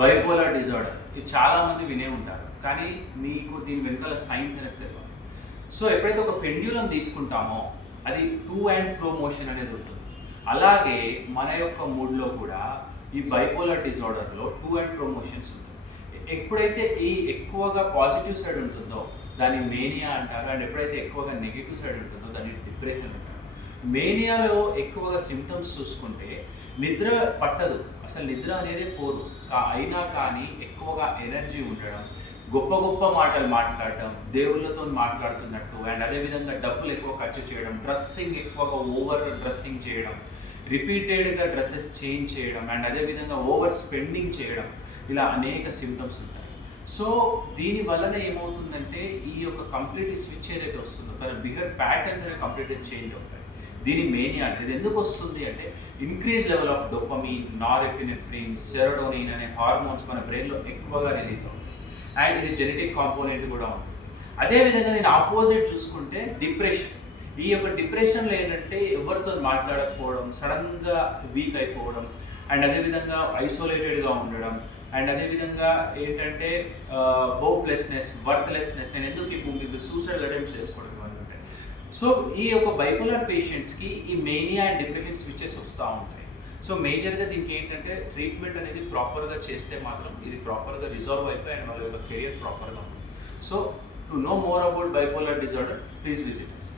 Bipolar disorder ఇది చాలామంది వినే ఉంటారు, కానీ మీకు దీని వెనకాల సైన్స్ అనేది తెలియదు. సో ఎప్పుడైతే ఒక పెండ్యులం తీసుకుంటామో అది టూ అండ్ ఫ్రో మోషన్ అనేది ఉంటుంది. అలాగే మన యొక్క మూడ్లో కూడా ఈ బైపోలార్ డిజార్డర్లో టూ అండ్ ఫ్రో మోషన్స్ ఉంటుంది. ఎప్పుడైతే ఈ ఎక్కువగా పాజిటివ్ సైడ్ ఉంటుందో దాన్ని మేనియా అంటారు, అండ్ ఎప్పుడైతే ఎక్కువగా నెగిటివ్ సైడ్ ఉంటుందో దాన్ని డిప్రెషన్ అంటారు. మేనియాలో ఎక్కువగా సిమ్టమ్స్ చూసుకుంటే నిద్ర పట్టదు, అసలు నిద్ర అనేది పోదు. అయినా కానీ ఎక్కువగా ఎనర్జీ ఉండడం, గొప్ప గొప్ప మాటలు మాట్లాడడం, దేవుళ్ళతో మాట్లాడుతున్నట్టు, అండ్ అదేవిధంగా డబ్బులు ఎక్కువ ఖర్చు చేయడం, డ్రెస్సింగ్ ఎక్కువగా ఓవర్ డ్రెస్సింగ్ చేయడం, రిపీటెడ్గా డ్రెస్సెస్ చేంజ్ చేయడం, అండ్ అదేవిధంగా ఓవర్ స్పెండింగ్ చేయడం, ఇలా అనేక సిమ్టమ్స్ ఉంటాయి. సో దీని వలన ఏమవుతుందంటే ఈ యొక్క కంప్లీట్ స్విచ్ ఏదైతే వస్తుందో తన బిహేవియర్ ప్యాటర్న్స్ అనేవి కంప్లీట్గా చేంజ్ అవుతాయి. దీని మేనియా అంటే ఇది ఎందుకు వస్తుంది అంటే increase level of dopamine, norepinephrine, serotonin అనే హార్మోన్స్ మన బ్రెయిన్లో ఎక్కువగా రిలీజ్ అవుతాయి. అండ్ ఇది జెనెటిక్ కాంపోనెంట్ కూడా ఉంటుంది. అదేవిధంగా దీని ఆపోజిట్ చూసుకుంటే డిప్రెషన్. ఈ యొక్క డిప్రెషన్లో ఏంటంటే ఎవరితో మాట్లాడకపోవడం, సడన్గా వీక్ అయిపోవడం, అండ్ అదేవిధంగా ఐసోలేటెడ్గా ఉండడం, అండ్ అదేవిధంగా ఏంటంటే హోప్లెస్నెస్, వర్త్లెస్నెస్, నేను ఎందుకు ఈ భూమికి సూసైడ్ అటెంప్ట్స్ చేసుకోవడం అనుకుంటే. సో ఈ యొక్క బైపోలార్ పేషెంట్స్కి ఈ మేనియా అండ్ డిప్రెషన్ స్విచెస్ వస్తూ ఉంటాయి. సో మేజర్గా దీనికి ఏంటంటే ట్రీట్మెంట్ అనేది ప్రాపర్గా చేస్తే మాత్రం ఇది ప్రాపర్గా రిజాల్వ్ అయిపోయి అండ్ వాళ్ళ యొక్క కెరియర్ ప్రాపర్గా ఉంటుంది. So to know more about bipolar disorder, please visit us.